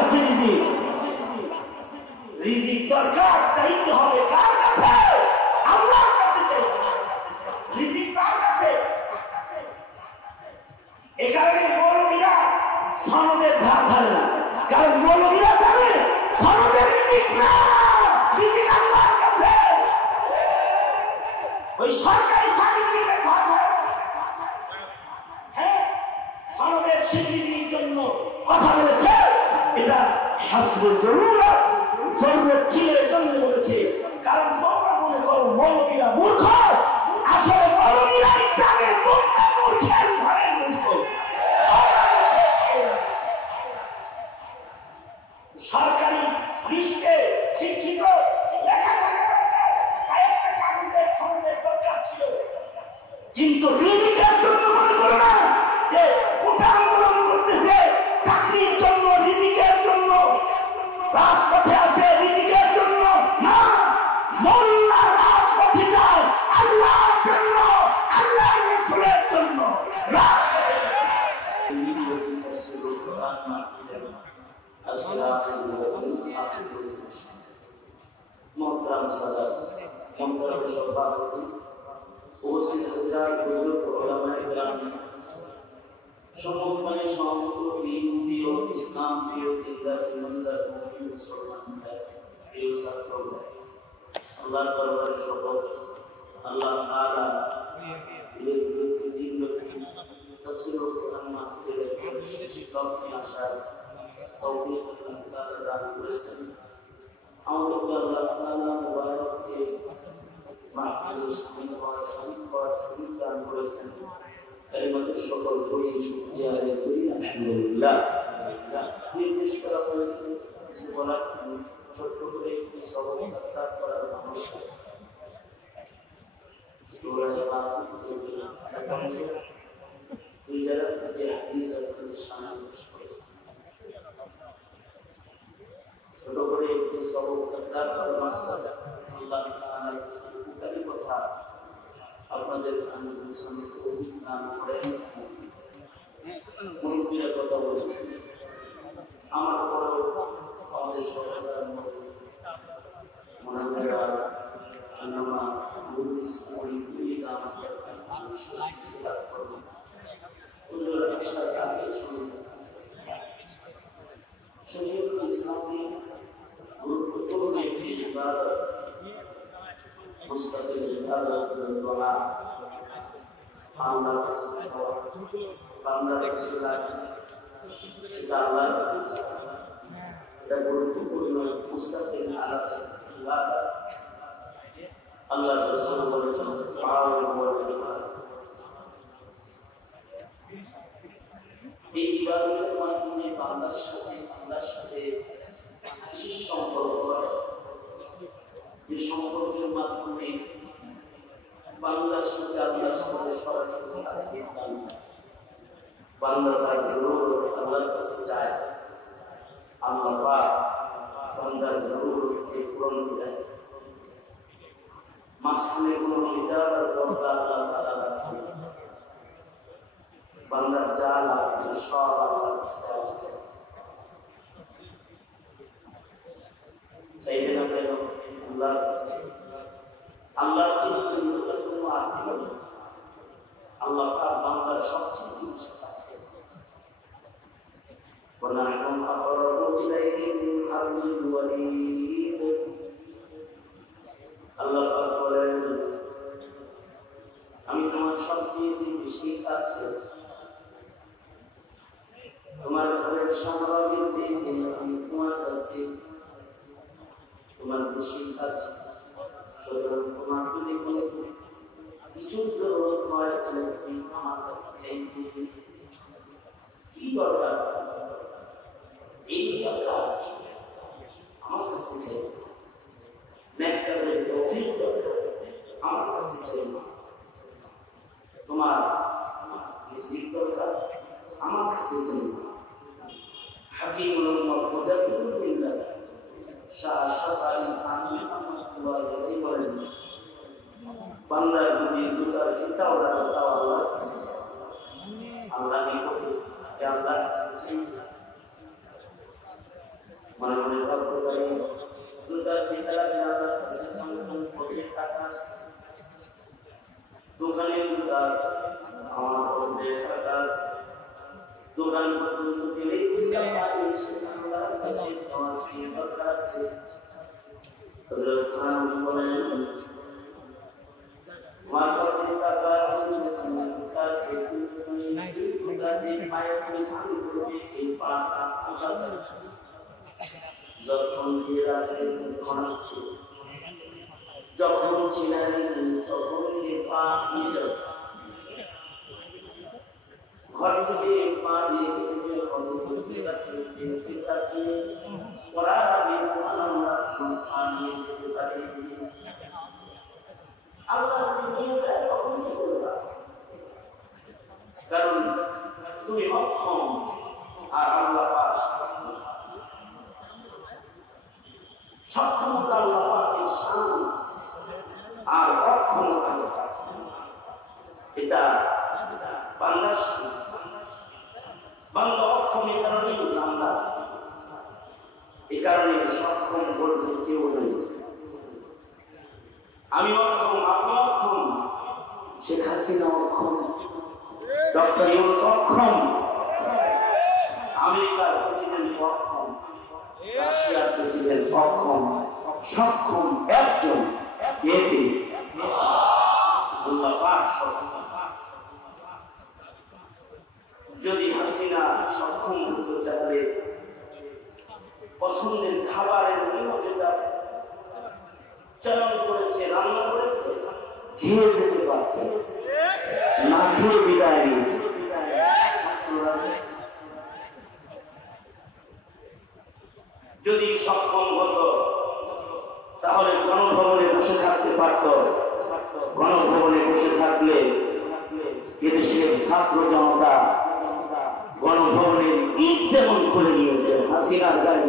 কাছে রিজিক। রিজিক দরকার, চাইতে হবে কার কাছে? আল্লাহর কাছে চাইতে হবে। রিজিক কার কাছে? এই কারণে মৌলবীরা সনদের ধার ধারে না, কারণ মৌলবীরা জানে সনদের রিজিক না, রিজিক আল্লাহর কাছে। ওই সরকারি সার্টিফিকেট ধার ধারে না। হ্যাঁ, সনদের স্বীকৃতির জন্য কথা বলেছে, এটা হাসবে জরুরত, জরুরত ছিল জন্য বলেছে। কারণ তোমরা মনে করো মৌলবীরা মূর্খ, আসলে মৌলবীরাই জানে তোমরা মূর্খের ঘরের মূর্খ। সরকারি লিস্টে শিক্ষিত লেখা থাকে একটা কাগজের সনদের দরকার ছিল, কিন্তু রিজিকের জন্য মনে করো না যে কোটা আন্দোলন করতেছে চাকরির জন্য, রিজিকের জন্য রাজপথে আছে, রিজিকের জন্য না। মোল্লা রাজপথে যায় আল্লাহর জন্য, আল্লাহর রাসূলের জন্য। মোহতারাম সাদাত, মোহতারাম সভাপতি, উপস্থিত হযরত বুজুর্গ উলামায়ে কেরাম, সম্মানিত সমস্ত প্রিয় ইসলাম প্রিয় দিনদার ইমানদার মুমিন মুসলমান ভাই, প্রিয় ছাত্র ভাই, আল্লাহর দরবারে শপথ, আল্লাহ তাআলা দিন তাফসীরুল কোরআন মাহফিলের শিক্ষক নিয়ে আসার তৌফিক আল্লাহ দান করেছেন। আমাদেরকে আল্লাহ তাআলা মুবারককে মাহফিলে শামিল হওয়ার শরীক দান করেছেন। কালিমাতুর সকল করি শুকরিয়া আদায় করি, আলহামদুলিল্লাহ। নির্দেশ করা হয়েছে কিছু বলার ছোট্ট করে একটি সবক আত্মার করার মানুষ সূরা কাফির থেকে এক অংশ দুই জায়গা থেকে হাদিস আপনাদের সামনে পেশ করেছে। ছোট করে একটি সবক আত্মার করার মাকসাদ আল্লাহ তাআলা কিছু কথা আপনাদের সামনে অভিজ্ঞান করেন। মুরব্বীরা কথা বলেছেন, আমার পরেও আমাদের সরকার মনাজারা আন্নামা বুদ্ধিস পরিগুলি আমাদের সিলাত করব ওদের আশা আগে শরীয়ত ইসলামী গুরুত্বপূর্ণ একটি ইবাদত, মুস্তাকিল ইবাদত দোয়া, আল্লাহর কাছে চাওয়া, বান্দার কাছে লাগা, সেটা আল্লাহর কাছে চাওয়া, এটা গুরুত্বপূর্ণ মুস্তাকিল ইবাদত। আল্লাহ রাসূল বলেছেন এই ইবাদতের মাধ্যমে বান্দার সাথে আল্লাহর সাথে বিশেষ সম্পর্ক হয়, যে সম্পর্কের মাধ্যমে বান্দার সাথে আল্লাহর সাথে সরাসরি তাকিয়ে দান, বান্দা তার জরুরত আল্লাহর কাছে চায়, আল্লাহ পাক বান্দার জরুরতকে পূরণ করে। মাঝখানে কোনো হিজাব আর পর্দা আল্লাহ তাআলা রাখেন, বান্দার যা লাগবে সব আল্লাহর কাছে আছে। চাইবে না কেন আল্লাহর কাছে, আল্লাহর চিন্তা জন্য আর কি হবে? আল্লাহ পাক বান্দার সবচেয়ে জিনিসের কাছে। ওয়ানাহুম আকরাবু ইলাইহি মিন হাবলিল ওয়ারিদ। আল্লাহ পাক বলেন, আমি তোমার সবচেয়ে বেশি কাছে, তোমার ঘরের সম্ভাবের দিকে আমি তোমার কাছে, তোমার বেশি কাছে। সুতরাং তোমার যদি কোনো কিছুর জরুরত হয় তাহলে তুমি আমার কাছে চাইতে কি দরকার, এই দরকার আমার কাছে চাইবে, নেককারের তৌফিক দরকার আমার কাছে চাইবে, তোমার রিজিক দরকার আমার কাছে চাইবে। হাকিমুল মুজাদ্দিদুল বিল্লাহ শাহ শাফাঈ থানভী রাহমাতুল্লাহি আলাইহি বলেন, বান্দার যদি জুতার ফিতাও লাগে তাও আল্লাহর কাছে চায়, আল্লাহ নিকটে আল্লাহর কাছে চাইবে। মনে মনে ভাবতে পারি সুন্দর পিতারা আপনার কাছে কেমন কোটি টাকা আছে, দোকানে জুতা আছে, আমার কোটি টাকা আছে, দোকান পর্যন্ত গেলে দুটা পানি সে আল্লাহর কাছে আমার কি দরকার আছে। হযরত খান বলেন আমার কাছে টাকা আছে, জুতা আছে, জুতা যে পায়ে করে খান করবে এই পাটা আল্লাহর কাছে আছে। যখন দিয়ে রাখছে তখন আছে, যখন ছিলেন তখন পা দিয়ে ঘর থেকে পা দিয়ে পড়ার আগে আমরা পা নিয়ে যেতে পারি। আল্লাহ নিয়ে যায় তখন কি করবা, কারণ তুমি অক্ষম আর আল্লাহ পাক সক্ষমতা আল্লাহ পাকের শান আর অক্ষমতা এটা বান্দার শান। বান্দা অক্ষম এই কারণেই বান্দা, এই কারণে সক্ষম বলতে কেউ নেই। আমি অক্ষম, আপনি অক্ষম, শেখ হাসিনা অক্ষম, ডক্টর ইউনূস অক্ষম, আমেরিকার প্রেসিডেন্ট অক্ষম, রাশিয়ার প্রেসিডেন্ট অক্ষম, সক্ষম একজন এতে আল্লাহ পাক সক্ষম। যদি হাসিনা সক্ষম হতো তাহলে পছন্দের খাবারের মেনু যেটা চয়ন করেছে, রান্না করেছে, খেয়ে যেতে পারত, না খেয়ে বিদায় নিয়েছে। যদি সক্ষম হতো তাহলে গণভবনে বসে থাকতে পারত। গণভবনে বসে থাকলে এদেশের ছাত্র জনতা গণভবনের ইট যেমন খুলে নিয়েছে, হাসিনার গাড়ি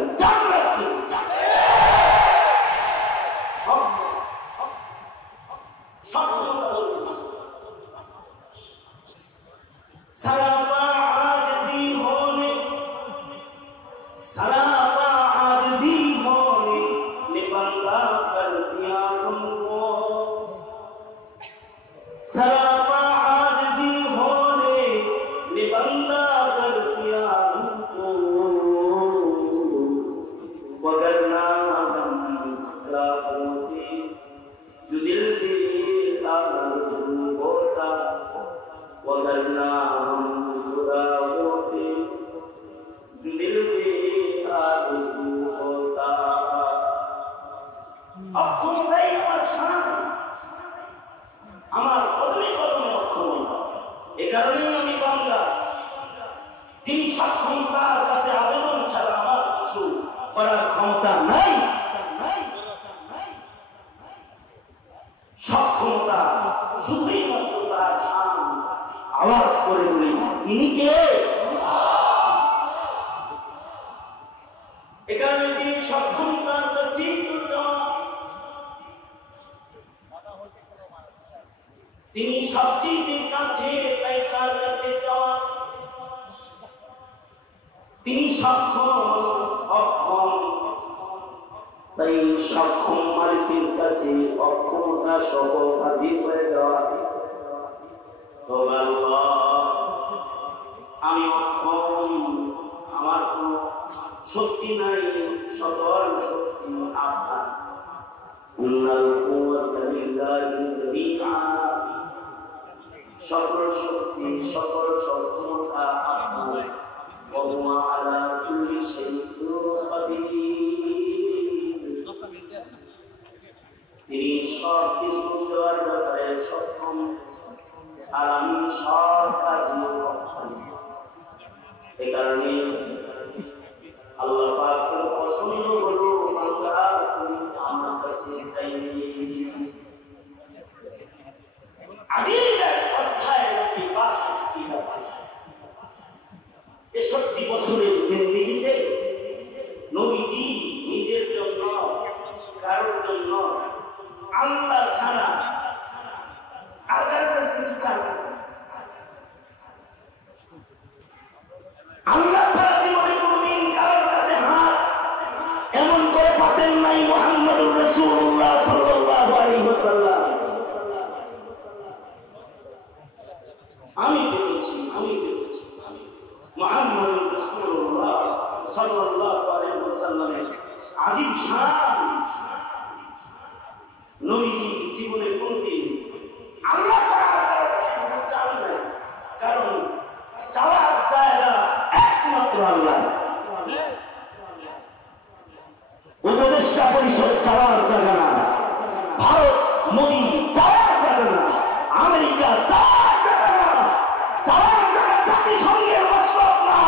তিনি সবচেয়ে কাছে, তাই তার কাছে যাওয়া। তিনি সক্ষম অক্ষম, তাই সক্ষম মালিকের কাছে অক্ষমতা সহ হাজির হয়ে যাওয়া। আমি অক্ষম, আমার কোন শক্তি নাই, সকল শক্তি আপনার। সকল শক্তি, সকল সক্ষমতা আপনার। তিনি সব কিছু দেওয়ার ব্যাপারে সক্ষম, আর আমি সব কাজ অক্ষম। এ কারণে আল্লাহ পাকের পছন্দ হলো বান্দা তুমি আমার কাছে চাইবে। আগের অধ্যায় 63 বছরের জিন্দেগিতে নবীজি নিজের জন্য, কারোর জন্য, আল্লাহ ছাড়া আর কারোর কাছে কিছু চান না। আল্লাহ ছাড়া জীবনে কোনদিন কারোর কাছে হাত আমি পেতেছি মুহাম্মদ রাসূলুল্লাহ সাল্লাল্লাহু আলাইহি ওয়াসাল্লামের আজীব শান নবীজি জীবনে কোনদিন আল্লাহ ছাড়া চান না, কারণ চাওয়ার জায়গা একমাত্র আল্লাহ। উপদেষ্টা পরিষদ চাওয়ার জায়গা না, ভারত মোদী চাওয়ার জায়গা না, আমেরিকা চাওয়ার জায়গা না, চাওয়ার জায়গা জাতিসংঘের মসনদ না,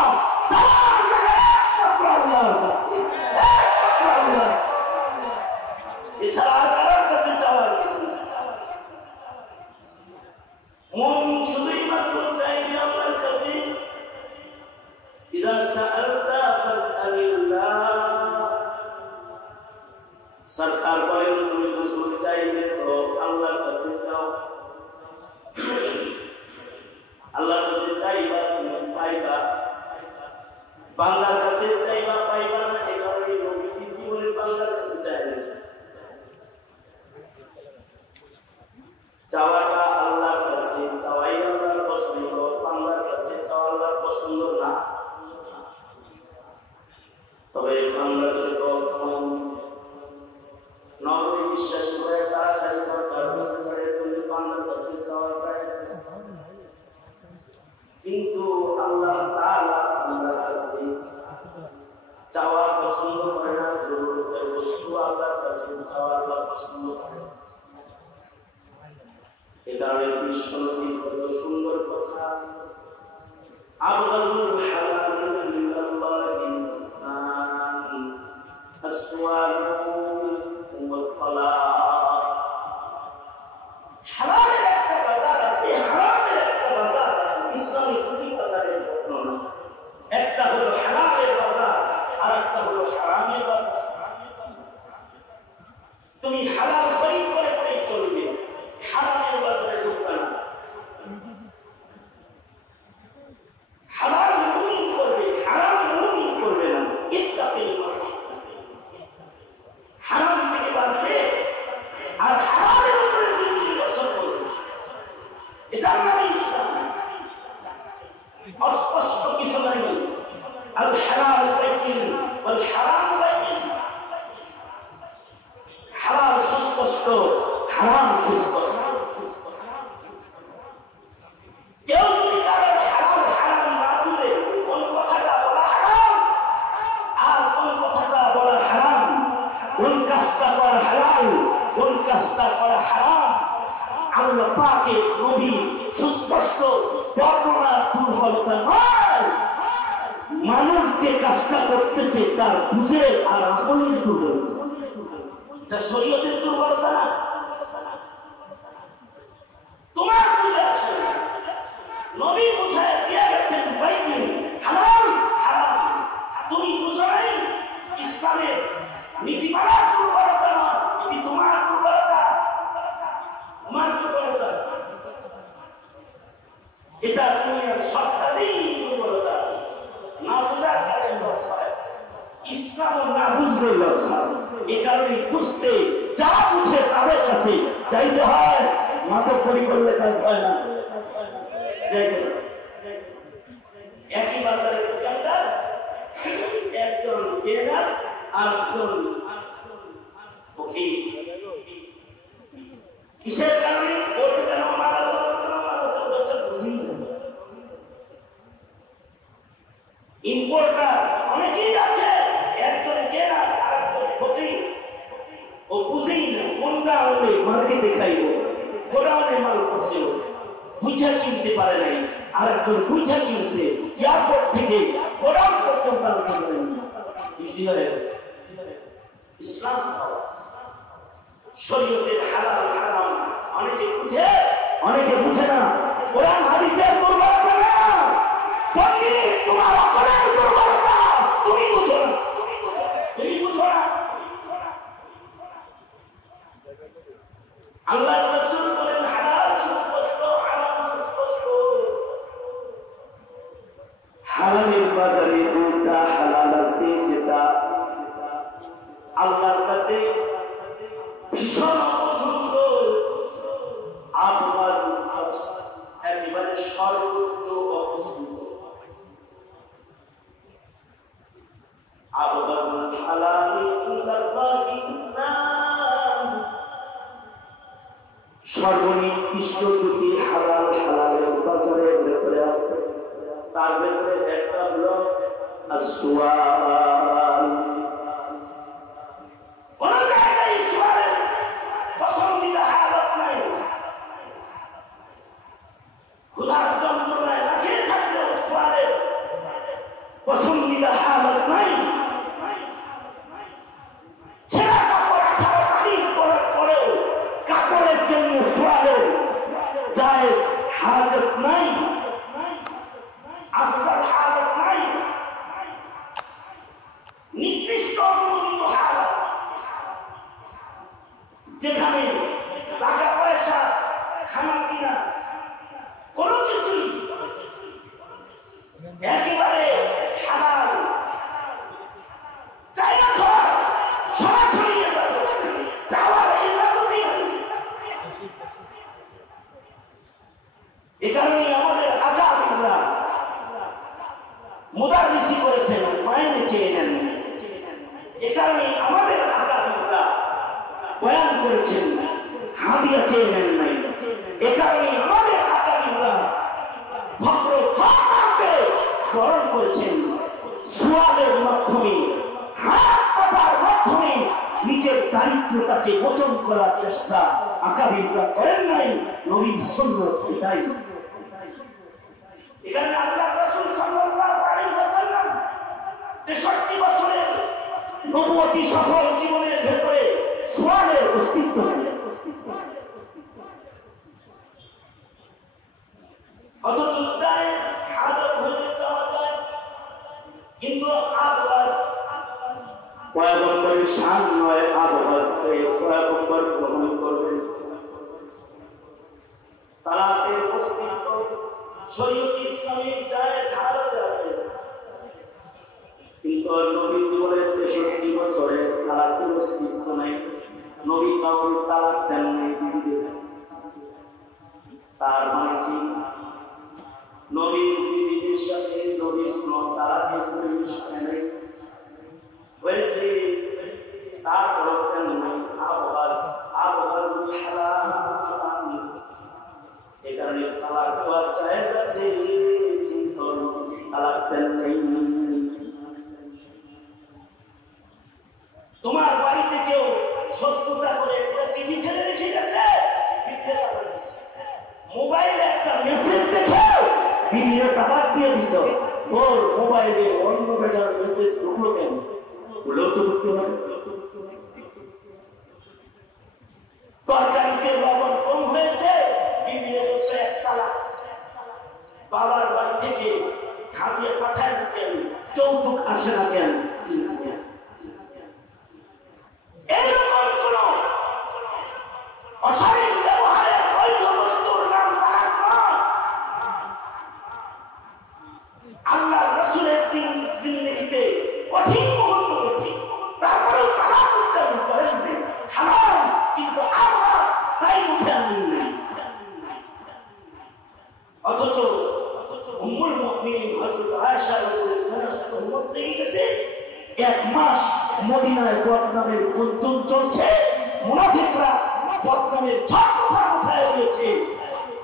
চাওয়ার জায়গা একমাত্র আল্লাহর কাছে। এছাড়া আর কারোর কাছে চাওয়ার মুমিন শুধুই মাত্র চাইবে আল্লাহর কাছে। ইযা সাআলতা ফাসআলিল্লাহ, সরকার বলেন তুমি রাসূল চাইবে তো আল্লাহর কাছে চাও, আল্লাহর কাছে চাইবা তুমি পাইবা, বান্দার কাছে চাইবা পাইবা না। এই কারণে নবীজি জীবনে বান্দার কাছে চাইলেন। চাওয়াটা আল্লাহর কাছে, চাওয়াই আল্লাহর পছন্দ, বান্দার কাছে চাওয়া আল্লাহর পছন্দ না। তবে বান্দাকে তো নবী বিশ্বাস করে তাড়াতাড়ি দরকার করে তুমি বান্দার কাছে চাওয়া যায়, কিন্তু আল্লাহ তাআলা বান্দার কাছে চাওয়া পছন্দ করে না। জরুরতের বস্তু আল্লাহর কাছে চাওয়া আল্লাহ পছন্দ করে। এই কারণে বিশ্বনবী কত সুন্দর কথা, আবগালুল হালাল ইল্লাল্লাহি ইসলাম আসওয়ালু ওয়াল তালাক। হালালের একটা বাজার আছে, হারামের একটা বাজার আছে। ইসলামী দুটি বাজারের ঘটনা, একটা হলো হালালের বাজার আর একটা হলো হারামের বাজার। তুমি হালাল খরিদ করে চলবে, হারামের বাজারে ঢুকবে না। হালাল মুমিন করবে, হারাম মুমিন করবে না। ইত্তাকিল্লাহ, হারাম থেকে বাঁচবে আর হালালের উপরে জিন্দেগি বসর করবে। এটার নামই ইসলাম। অস্পষ্ট কিছু নাই। আল হালাল বাইয়িন ওয়াল হারাম বাইয়িন। হালাল সুস্পষ্ট, হারাম সুস্পষ্ট। কেউ যদি কারোর হালাল হারাম না বুঝে কোন কথাটা বলা হারাম আর কোন কথাটা বলা হারাম, কোন কাজটা করা হালাল কোন কাজটা করা হারাম, আল্লাহ পাকের নবী সুস্পষ্ট বর্ণনা দুর্বলতা নয়। মানুষ যে কাজটা করতেছে তার বুঝে আর আকলের দুর্বলতা, এটা শরীয়তের দুর্বলতা না। তোমার বুঝে আসে না। নবী বুঝায় দিয়ে গেছেন বাইবিল হালাল হারাম, তুমি বুঝো নাই। ইসলামের নীতিমালার দুর্বলতা না, এটি তোমার দুর্বলতা, তোমার দুর্বলতা। এটা দুনিয়ার সব কাজেই দুর্বলতা, না বুঝার কারণে লস হয়। ইসলাম না বুঝলে লস হয়। এই কারণে বুঝতে যারা বুঝে তাদের কাছে যাইতে হয়। মাথা করি করলে কাজ হয় না। একই বাজারে দোকানদার, একজন কেনার আর একজন ফকির। কিসের কারণে ওর কেন মারা যাচ্ছে বুঝি না। ইম্পোর্টার অনেকেই আছে, একজন কেনার আর একজন ফকির। ও বুঝেই না কোনটা হলে মার্কেটে খাইব, গোডাউনে মাল করছে, বুঝা কিনতে পারে নাই। আর একজন বুঝা কিনছে, এয়ারপোর্ট থেকে গোডাউন পর্যন্ত বিক্রি হয়ে গেছে। ইসলাম শরীয়তের হালাল হারাম অনেকে বুঝে, অনেকে বুঝে না। কোরআন হাদিসের দুর্বলতা না, পণ্ডিত তোমার আকলের দুর্বলতা। তুমি বুঝো না, তুমি বুঝো না। আল্লাহ রাসূল বলেন হালাল সুস্পষ্ট, হারাম সুস্পষ্ট। হালালের বাজারে দুটা হালাল আছে, যেটা আল্লাহর কাছে ভীষণ পছন্দ, একেবারে সর্ব সর্বনিকৃষ্ট দুটি হালাল হালালের বাজারের ভেতরে আছে। তার ভেতরে একটা হলো আসওয়াল। কোন জায়গায় সোয়ালের পছন্দিদা হালত নাই। ক্ষুধার যন্ত্রণায় লাগিয়ে থাকলেও সোয়ালের পছন্দিদা হালত নাই। ছেঁড়া কাপড় 18 তারিখ পরার পরেও কাপড়ের জন্য সোয়ালের জায়েজ হাজত নাই, আফজাল হালত নাই। নিকৃষ্ট অনুমোদিত হালত, যেখানে টাকা পয়সা খানা পিনা কোনো কিছুই একেবারে হালাল, চাইয়া খাওয়া সরাসরি চাওয়ার ইজাজতই নেই। এ কারণে আমাদের আকাবিররা মুদাররিসি করেছেন, মাইনে চেয়ে নেন। এ কারণে আমাদের আকাবিররা বয়ান করেছেন, হাদিয়া চেয়ে নেন নাই। এ কারণে আমাদের আকাবিররা ফখরুল হককে বরণ করেছেন। সোয়ালের মাধ্যমে, হাত পাতার মাধ্যমে নিজের দারিদ্রতাকে মোচন করার চেষ্টা আকাবিররা করেন নাই। নবীর সুন্নাত এটাই। এখানে আল্লাহ রাসূল সাল্লাল্লাহু আলাইহি ওয়াসাল্লাম 63 বছরের নবুয়তি সফল জীবনের ভেতরে সোয়ালের অস্তিত্ব নেই। অথচ চাই হাজত হইলে চাওয়া যায়, কিন্তু আবওয়াজ পয়গম্বরের শান নয়। আবওয়াজকে পয়গম্বর গ্রহণ করবেন। তালাকের অস্তিত্ব শরীয়তে ইসলামিক জায়েজ হালাতে আছে, কিন্তু নবী জীবনের 63 বছরে তালাকের অস্তিত্ব নাই। নবী কাউকে তালাক দেন নাই বিবিদের। তার মানে কি? নবীর বিবিদের সাথে নবীর কোনো তালাকের পরিবেশ নেই হয়েছে। তারপর কেন নাই? আবওয়াজ হালাল। এ কারণে তালাক দেওয়া জায়েজ আছে, কিন্তু তালাক দেন নাই। তোমার বাড়িতে কেউ শত্রুতা করে একটা চিঠি ফেলে রেখে গেছে, মোবাইলে একটা মেসেজ দেখে বিবিরে তালাক দিয়ে দিছ। তোর মোবাইলে অন্য বেটার মেসেজ ঢুকলো কেন? বলেও তো ঢুকতে পারে। তরকারিতে লবণ কম হয়েছে, বিবিরে বসে এক তালাক। বাবার বাড়ি থেকে হাতিয়ে পাঠায় না কেন? যৌতুক আসে না কেন? এইরকম কোন অশালীন ব্যবহারের বৈধ বস্তুর নাম তালাক নয়। আল্লাহ রাসূলের জিন্দেগিতে কঠিন মুহূর্ত গেছে, তারপরেও তালাক উচ্চারণ করেন হারাম, কিন্তু আওয়াজ তাই মুখে আনেন। অথচ উম্মুল মুমিনিন হযরত আয়েশা রাদিয়াল্লাহু আনহা থেকে গেছে 1 মাস মদিনায় বদনামের গুঞ্জন চলছে। মুনাফিকরা বদনামের ঝড় উঠায় রয়েছে।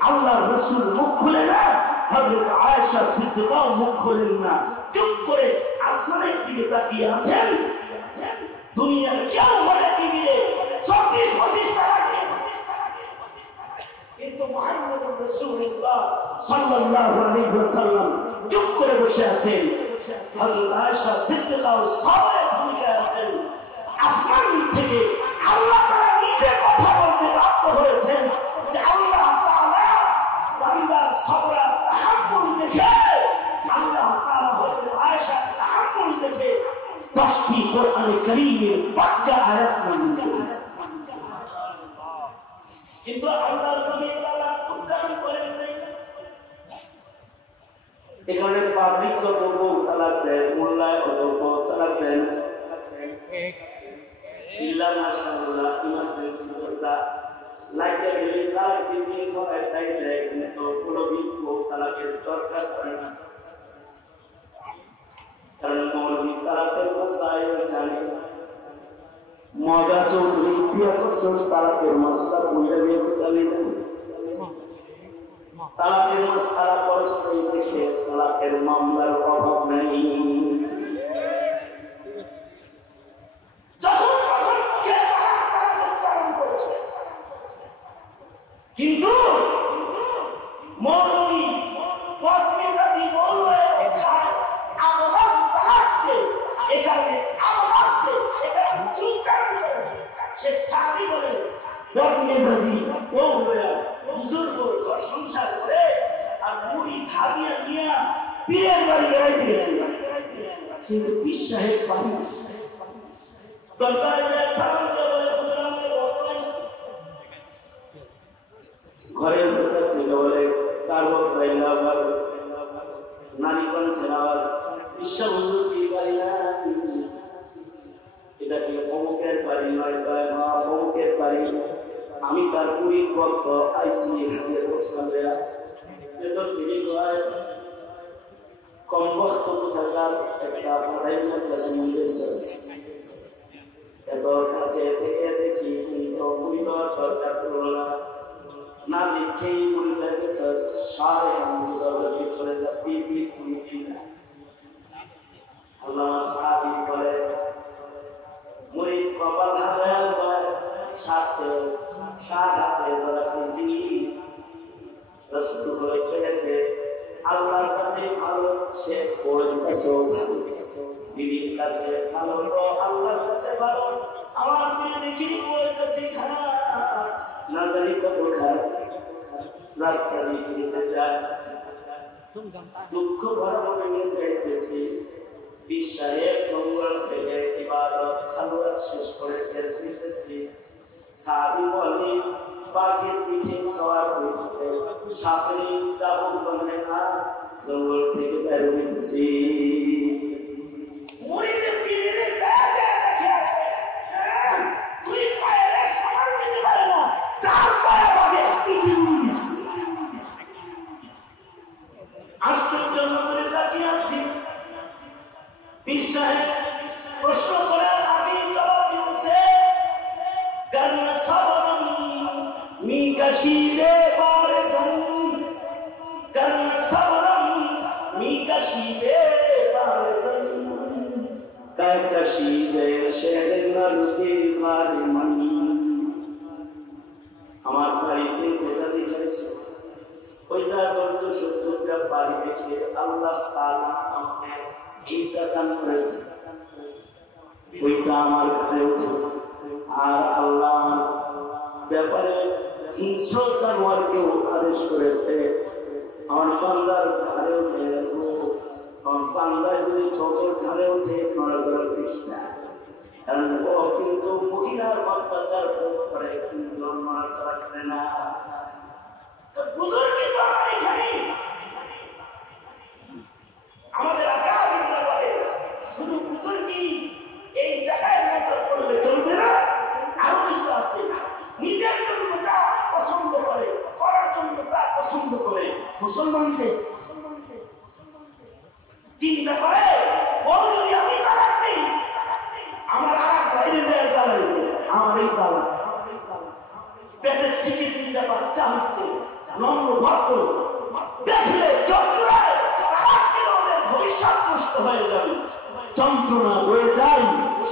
আল্লাহর রাসূল মুখ খুলে না, হযরত আয়েশা সিদ্দিকাও মুখ খুলেন না, চুপ করে আসমানের দিকে তাকিয়ে আছেন। দুনিয়ার কেউ বলে বিবিরে 24-25 তালাক, কিন্তু মুহাম্মদুর রাসূলুল্লাহ সাল্লাল্লাহু আলাইহি ওয়াসাল্লাম চুপ করে বসে আছেন। হযরত আয়েশা সিদ্দিকাও সওয়ালের ভূমিকায় আছেন। আসমান থেকে আল্লাহ তাআলা নিজে কথা বলতে বাধ্য হয়েছেন যে আল্লাহ তাআলা বান্দার সবর আর তাহাম্মুল দেখে, আল্লাহ তাআলা হযরত আয়েশা তাহাম্মুল দেখে 10টি কোরআনে কারীমের পাক্কা আয়াত নাযিল করেছেন। কিন্তু আল্লাহর নবী তালাক উচ্চারণ করেন নাই। এখানে পাবলিক যত বউ তালাক দেয়, মোল্লায় অত বউ তালাক দেন। ইল্লা মাশাআল্লাহ ইমার্জেন্সি দরজা লাগিয়ে গেলে তালাক দিতে হয়, তাই দেয়, কিন্তু কোনো বউ তালাকের দরকার পড়ে না। কারণ মৌলবী তালাকের মাসাইল জানে। মগা চৌধুরী বিয়া করছেন তালাকের মাসলা বইটা বিয়ে করতে তালাকের মাসলা পরস্পর দেখে তালাকের মামলার অভাব নেই। কিন্তু মৌলবী পত্নী জাতি বলবে আবহাওয়া তালাকছে এখানে আবহাওয়াতে এখানে শেখ সাদি বলে পত্নী জাতি বলবে বুজুর্গ ঘর সংসার করে আর মুড়ি খাবিয়া নিয়ে পীরের বাড়ি বেড়াইতে গেছে, কিন্তু পীর সাহেব বাড়ি দরজায় সালাম দিয়ে ঘরের ভেতর থেকে বলে কার্বন পাইলা নারী কণ্ঠের আওয়াজ বিশ্ব হুজুর কি পারি না, এটা কি অমুকের বাড়ি নয় অমুকের বাড়ি, আমি তার পুরীর ভক্ত আইসি হাতিয়ে করছিলাম ভেতর থেকে কম কষ্ট থাকার একটা ভাড়াইনার কাছে মন্দির এত কাছে থেকে দেখি কিন্তু পুরী দেওয়ার দরকার করল না দেখেই পুরী দেখে সারে দরজা চলে যা পিপি সিপি আল্লাহ সাহাবী বলে মুরিদ কপাল হারাল হয় সাথে সাত হাতে ধরা খুঁজি রাসূল বলেছে যে আল্লাহর কাছে ভালো সে ওর কাছেও ভালো, বিবির কাছে ভালো তো আল্লাহর কাছে ভালো, আমার প্রিয় দেখি ওর কাছে খারাপ না জানি কত খারাপ। রাস্তা দিয়ে ফিরতে যায় দুঃখ ভরা মনে যাইতেছে, পীর সাহেব জঙ্গল থেকে ইবাদত খালওয়াত শেষ করে ফিরতেছে, সাহাবী বলে পাখির পিঠে সওয়ার হয়েছে সাপের চাবুক বনে না জঙ্গল থেকে বের হইতেছি। মুরিদের পীরের যা যা দেখে তুই পায়ের সামাল দিতে পারে না, চার পায়ে ভাবে পিঠে উড়িয়েছে। আশ্চর্য করে তাকিয়ে আছি, পীর সাহেব প্রশ্ন করার আগে জবাব দিয়েছে গান্না সাবরম মিকাশিরে বারজান, গান্না সাবরম মিকাশিরে বারজান, কাকাশিরে শেরনার বিমারিমান। আমার বাড়িতে যেটা দেখাইছে ওইটা ধৈর্য সত্যটা বাড়ি রেখে আল্লাহ তাআলা আমাকে এইটা দান করেছে, ওইটা আমার ঘরে উঠে। আর আল্লাহ আমার ব্যাপারে হিংস্র জানোয়ারকেও আদেশ করেছে আমার বান্দার ঘরে উঠে রাখো, আমার বান্দা যদি তোর ঘরে উঠে নড়াচড়া করিস না, কারণ ও কিন্তু মহিলার বাচ্চার করে কিন্তু নড়াচড়া করে না। বুজুর্গ তো আমার এখানে আমাদের আকাবিররা বলে শুধু বুজুর্গই এই জায়গায় নজর করলে চলবে না, আরো কিছু আছে। নিজের জন্য যা পছন্দ করে করার জন্য তা পছন্দ করে মুসলমানদের চিন্তা করে ও যদি আমি তালাক নেই আমার আর এক বাইরে যায় জ্বালাই আমার এই জ্বালা পেটের থেকে তিনটা বাচ্চা হচ্ছে নম্র ভাগ্য দেখলে চঞ্চলায় ভবিষ্যৎ নষ্ট হয়ে যাবে, যন্ত্রণা রয়ে যায়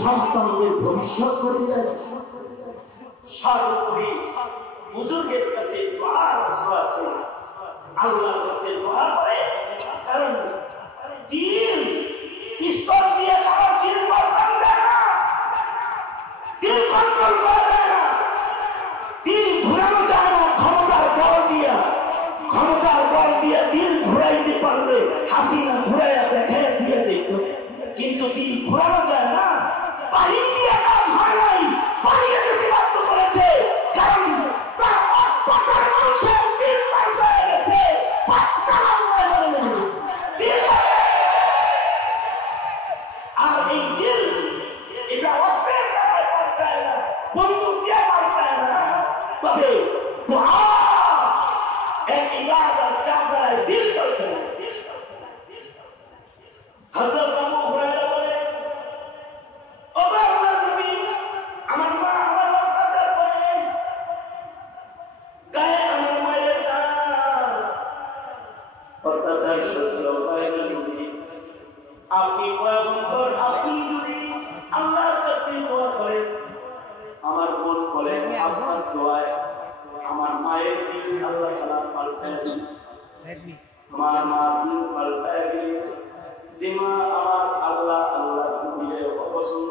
সন্তানদের ভবিষ্যৎ করে যায়। সর্বোপরি বুজুর্গের কাছে দোয়ার আশ্রয় আছে, আল্লাহর কাছে দোয়া করে, কারণ দিন পিস্তল দিয়ে কারোর দিল বদলানো যায় না, দিল কন্ট্রোল করা যায় না, দিল ঘুরানো যায় না। ক্ষমতার বল দিয়ে দিল ঘুরাইতে পারবে হাসিনা ঘুরাইয়া দেখে দিয়ে দিত, কিন্তু দিল ঘুরানো যায় না। বাহির দিয়ে কাজ হয় নাই, বাহিরে দিতে বাধ্য করেছে, কারণ মানুষের দিল পাশ হয়ে গেছে, আর এই দিল এটা অস্ত্রের দ্বারা পাল্টায় না, বন্দুক দিয়ে পাল্টায় না, তবে দোয়া এক ইবাদত যা দ্বারা দিল পাল্টায়। হযরত আবু হুরায়রা বলে ও আল্লাহর নবী করেছেন আমার মা দিন পাল্টায় গেলে যে মা আমার আল্লাহ আল্লাহ নবীকে অপছন্দ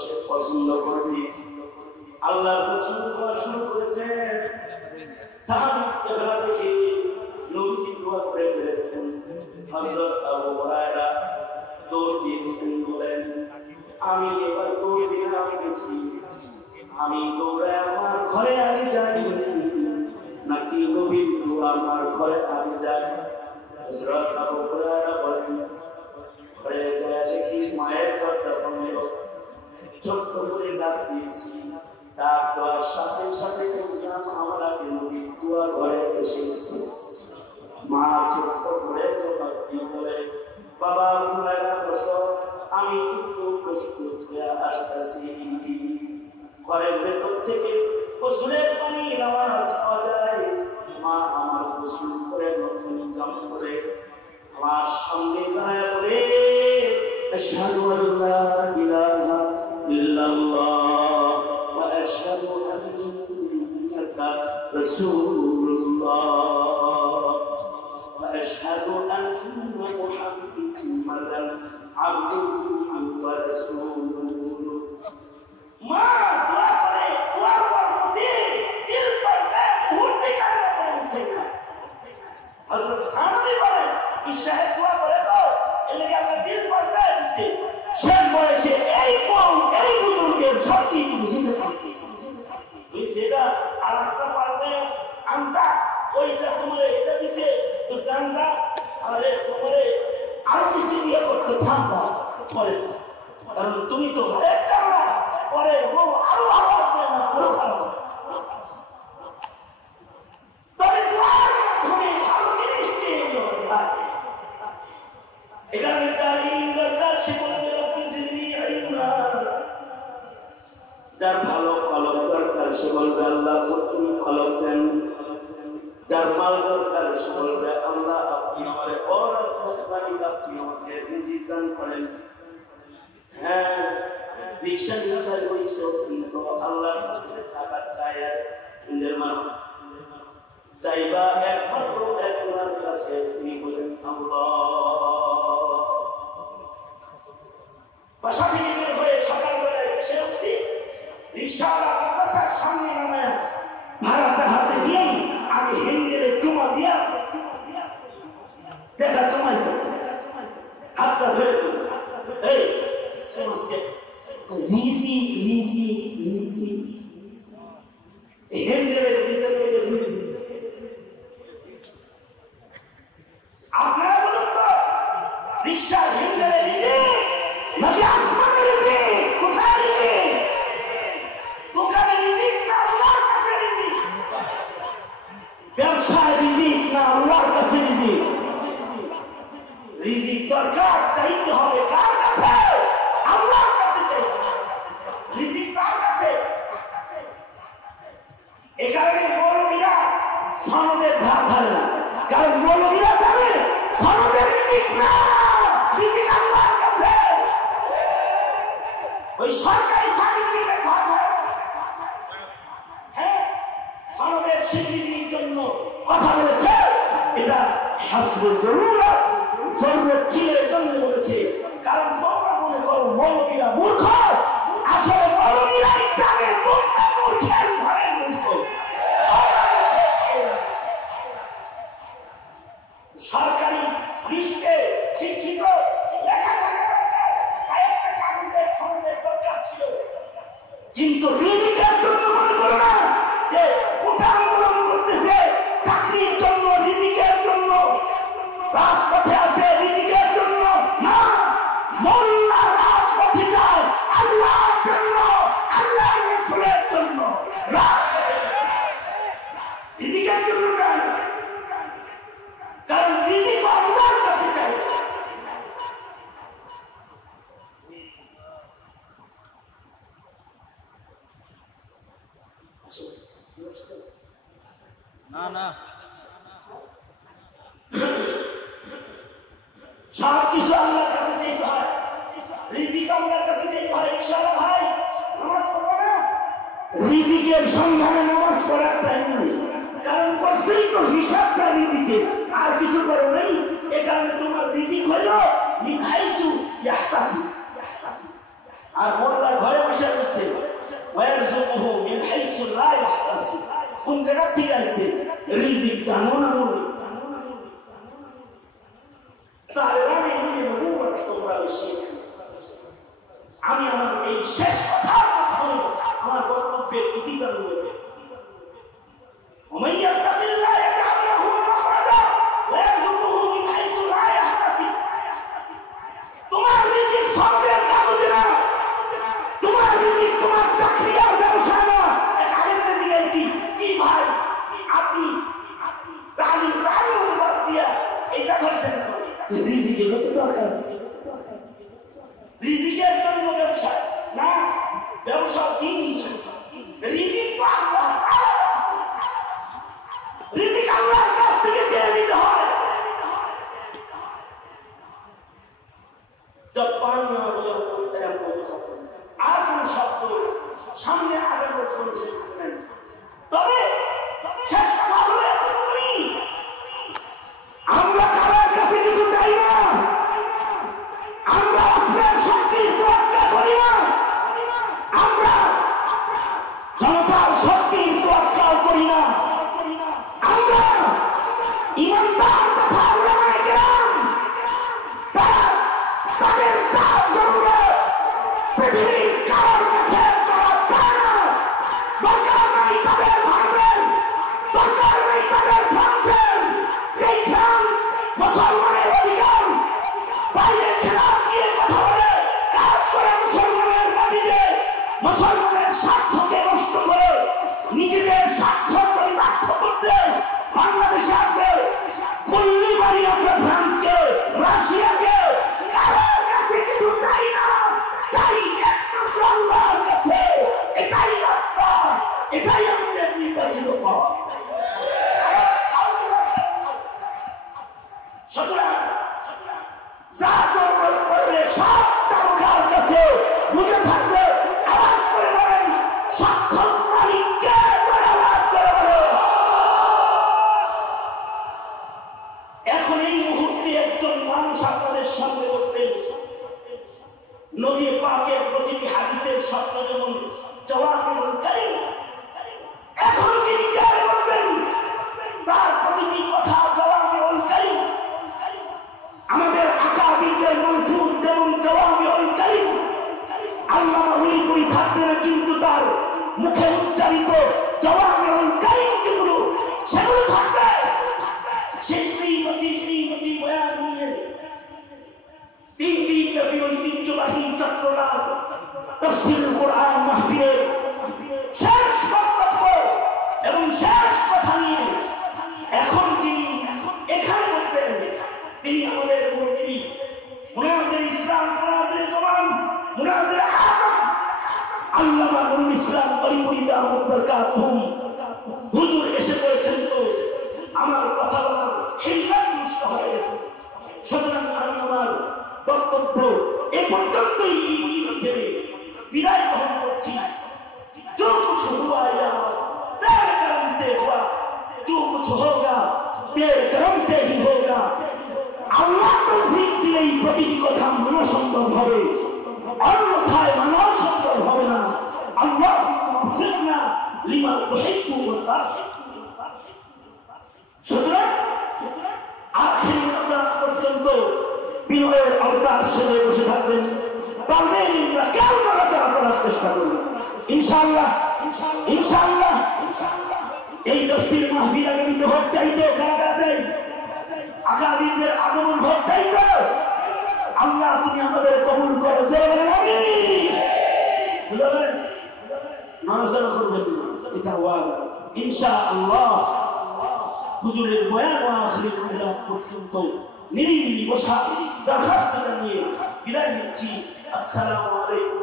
সে পছন্দ করবে আল্লাহ রাসূল দোয়া শুরু করেছেন সাহাবীর চেহারা দেখে নবীজি দোয়া করে ফেলেছেন হযরত আবু হুরায়রা দৌড় দিয়েছেন বলেন আমি এবার দৌড় দিলাম দেখি আমি দৌড়ে আমার ঘরে আগে যাই নাকি নবীর দোয়া আমার ঘরে আগে যায় হযরত আবু হুরায়রা বলেন ঘরে যায় দেখি মায়ের দরজা বন্ধ ছোট্ট করে ডাক দিয়েছি ডাক দেওয়ার সাথে সাথে বুঝলাম আমার আগে নবীর দোয়া ঘরে এসে গেছে মা ছোট্ট করে জবাব দিয়ে বলে বাবা হুরায়রা বসো আমি একটু প্রস্তুত হয়ে আসতেছি ঘরের ভেতর থেকে গোসলের পানি নামাজ পাওয়া যায় মা আমার গোসল করে নতুন জামা পরে আমার সামনে দাঁড়ায় বলে আশহাদু আল্লা ইলাহা ইল্লাল্লাহ ওয়া আশহাদু আন্নাকা রাসূলুল্লাহ ওয়া আশহাদু আন্না মুহাম্মাদান আবদুহু ওয়া রাসূলুহু মা দোয়া করে দোয়ার মধ্যে দিল पर মুহূর্তে কান্না করেছে হযরত খানবী বলেন এই শাহেদ দোয়া করে তো এলাকা আমরা দিল पर দিছে শেষ বয়সে এই কোন এই বুজুর্গের সবচেয়ে বেশি করতেছে তুই যেটা আরেকটা পারবে আমটা ওইটা তোমারে এটা দিছে তো ডান্ডা আরে তোমারে আর কিছু দিয়ে করতে থাকবা পরে কারণ তুমি তো ভয় করলা পরে ও আরো ভালো হবে না আরো খারাপ তবে দোয়ার মাধ্যমে ভালো জিনিস চেয়ে নেওয়া এখানে তালিম দরকার শিখতে আপনি জিনি আইনা যার ভালো কলম দরকার সে বলবে আল্লাহ তুমি কলম দেন যার মাল দরকার সে বলবে আল্লাহ আপনি আমারে और सत्तानी আপনি আমাকে রিজিক দান করেন হ্যাঁ রিকশা নিয়ে বইছো কিন্তু আল্লাহর কাছে টাকা চাই আর ইন্দের মান চাইবা একমাত্র একজনের কাছে তিনি বলেন আল্লাহ বাসা থেকে বের হয়ে সকালবেলায় রিকশা উঠছি রিকশাওয়ালা মাদ্রাসার সামনে নামে ভাড়াটা হাতে দিয়ে আগে হেঙ্গেলে চুমা দিয়া দেখা সময় করছে হাতটা ধরে করছে এই সমস্ত রিজি রিজি রিজি হেঙ্গেলের ভিতরে রিজি আপনারা বলুন তো রিকশা হেঙ্গেলে রিজি নাকি আসমানে রিজি কোথায় রিজি দোকানে রিজিক না আল্লাহর কাছে রিজিক ব্যবসায় রিজিক না আল্লাহর কাছে রিজিক রিজিক দরকার চাইতে হবে কার কাছে আল্লাহর কাছে চাইতে রিজিক কার কাছে এই কারণে মৌলবীরা সনদের ধার ধারে না কারণ মৌলবীরা জানে সনদের রিজিক না রিজিক আল্লাহর কাছে ওই সরকারি সার্টিফিকেট ধার ধারে হ্যাঁ সনদের স্বীকৃতির জন্য কথা বলেছে এটা হাসবুল জরুরত জরুরত ছিলের জন্য বলেছে কারণ তোমরা মনে করো মৌলবীরা মূর্খ আসলে মৌলবীরাই জানে তোমরা মূর্খের ঘরে মূর্খ সরকারি লিস্টে শিক্ষিত লেখা থাকা দরকার তাই একটা কাগজের সনদের দরকার ছিল কিন্তু রিজিকের জন্য মনে করো না যে কোটা আন্দোলন করতেছে চাকরির জন্য রিজিকের জন্য রাজপথে আছে রিজিকের জন্য না মোল্লা রাজপথে যায় আল্লাহর জন্য আল্লাহর রাসূলের জন্য রাজপথে রিজিকের জন্য যায় কারণ রিজিক আল্লাহর কাছে চাই না না সব কিছু আল্লাহর কাছে চাইতে হয় রিজিক আল্লাহর কাছে চাইতে হয় ইনশাআল্লাহ ভাই নামাজ পড়বো না রিজিকের সন্ধানে নামাজ পড়ার টাইম নেই কারণ করছেই তো হিসাবটা জায়গা থেকে আসছে রিজিক জানো না মনে আমি আমার এই শেষ কথা আমার বক্তব্যের প্রতিদান করব তোমার রিজিক সবের কাগজে না, তোমার রিজিক তোমার চাকরি আর ব্যবসা না। কি ভাই আপনি তালিম বাদ দিয়া এটা করছেন, রিজিকেরও তো দরকার আছে। রিজিকের জন্য ব্যবসা না, ব্যবসা কি রিজিক রিজিক আল্লাহর কাছ থেকে চেয়ে নিতে হয়। আর কোন শব্দ সামনে আগানোর কোন সিদ্ধান্ত নেই। তবে শেষ কথা হলো আমরা কারোর কাছে কিছু চাই না, আমরা অস্ত্রের শক্তির তোয়াক্কা করি না, আমরা জনতার শক্তির তোয়াক্কাও করি না, আমরা ইমানদার তথা উলামায়ে কেরাম তাদের দাওয়াত জরুরত পৃথিবীর কারোর কাছে দরকার নাই, তাদের ভারতের দরকার নেই, তাদের ফ্রান্সের, যেই ফ্রান্স মুসলমানের অধিকার বাইরে খেলাফ নিয়ে কথা বলে কাজ করে, মুসলমানের মাটিতে মুসলমানের স্বার্থকে নষ্ট করে নিজেদের স্বার্থ চরিতার্থ করতে বাংলাদেশে আসবে। কুল্লি বাড়ি আমরা ফ্রান্সকে, রাশিয়াকে, কারোর কাছে কিছু চাই না, চাই একমাত্র আল্লাহর কাছে। এটাই রাস্তা, এটাই আমাদের নির্বাচিত পথ। সুতরাং যা জরুরত পড়লে সব চালকার কাছে বুঝে থাকলে আওয়াজ করে বলেন, সাক্ষর মালিককে আওয়াজ করে বলেন। এখন এই মুহূর্তে একজন মানুষ আপনাদের সামনে উঠবেন, নবী পাকের প্রতিটি হাদিসের শব্দ যেমন জওয়ামিউল কালিম, এখন যিনি চেয়ারে বসবেন তার প্রতিটি কথা জওয়ামিউল কালিম। আমাদের আকাবিরদের মনসুর যেমন জওয়ামিউল কালিম, আল্লামা হুলিকুই থাকবে না, কিন্তু তার মুখে উচ্চারিত জওয়ামিউল কালিম যেগুলো সেগুলো থাকবে। সেই শ্রীমতী বয়ান নিয়ে 3 দিন ব্যাপী ঐতিহ্যবাহী চট্টগ্রাম তাফসীরুল কোরআন মাহফিলের শেষ বক্তব্য এবং শেষ কথা নিয়ে এখন যিনি এখানে বসবেন তিনি আমাদের মুরব্বি মুনাজির ইসলাম, মুনাজির জমান, মুনাজির আযম আল্লামা নুরুল ইসলাম করিমুল্লাহ দামাত বরকাতুহুম হুজুর এসে পড়েছেন। তো আমার কথা বলার হিম্মত নষ্ট হয়ে গেছে, সুতরাং আমি আমার বক্তব্য এ পর্যন্তই বিদায় গ্রহণ করছি। जो कुछ हुआ या तेरे कर्म से हुआ, जो कुछ होगा तेरे कर्म से ही होगा। আল্লাহ তৌফিক দিলেই প্রতিটি কথা মানা সম্ভব হবে, অন্যথায় মানা সম্ভব হবে না। আল্লাহ মুফিকনা লিমা তুহিব্বু ওয়া তাহিব্বু। সুতরাং আখির কথা পর্যন্ত বিনয়ের অবতার সেজে বসে থাকবেন, তালবেইনরা কেউ নড়াচড়া করার চেষ্টা করবেন ইনশাআল্লাহ। ইনশাআল্লাহ এই তাফসীর মাহফিল আগামীতে হোক, চাইতো কারা কারা চাই আকাবিরদের আগমন হোক, চাইতো। আল্লাহ তুমি আমাদের কবুল করো, জোরে বলেন আমিন। জোরে নড়াচড়া করবেন, এটা ওয়াদা ইনশাআল্লাহ। হুজুরের বয়ান ও আখির মোনাজাত পর্যন্ত নিরিবিলি বসা দরখাস্ত জানিয়ে বিদায় নিচ্ছি। আসসালামু আলাইকুম।